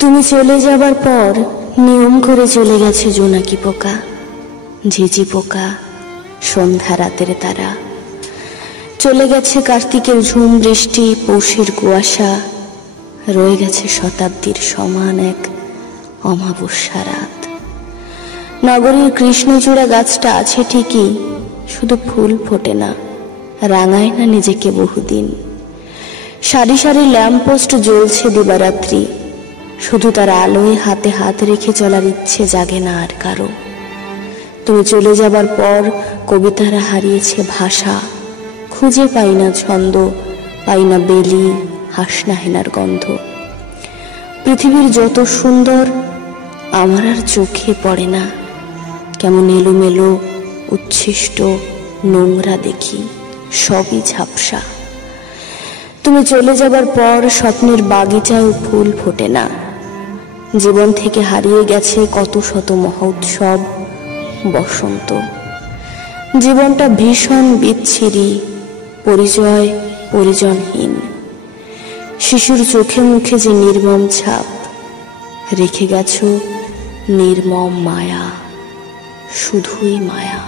তুমি চলে যাবার পর নিয়ম করে চলে গেছে জোনাকি পোকা, ঝিঝি পোকা, সন্ধ্যা রাতের তারা। চলে গেছে কার্তিকের ঝুম বৃষ্টি, পৌষের কুয়াশা। রয়ে গেছে শতাব্দীর সমান এক অমাবস্যা রাত। নগরীর কৃষ্ণচূড়া গাছটা আছে ঠিকই, শুধু ফুল ফোটে না, রাঙায় না নিজেকে বহুদিন। সারি সারি ল্যাম্পপোস্ট জ্বলছে দিবারাত্রি, শুধু তার আলোয় হাতে হাত রেখে চলার ইচ্ছে জাগে না আর কারো। তুমি চলে যাবার পর কবিতারা হারিয়েছে ভাষা, খুঁজে পাই না ছন্দ, পাই না বেলি, হাসনা হেনার গন্ধ। পৃথিবীর যত সুন্দর আমার আর চোখে পড়ে না, কেমন এলোমেলো, উচ্ছিষ্ট, নোংরা দেখি, সবই ঝাপসা। তুমি চলে যাবার পর স্বপ্নের বাগিচাও ফুল ফোটে না। জীবন থেকে হারিয়ে গেছে কত শত মহোৎসব, বসন্ত। জীবনটা ভীষণ বিচ্ছিরি, পরিচয় পরিজনহীন। শিশুর চোখে মুখে যে নির্মম ছাপ, রেখে গেছো নির্মম মায়া, শুধুই মায়া।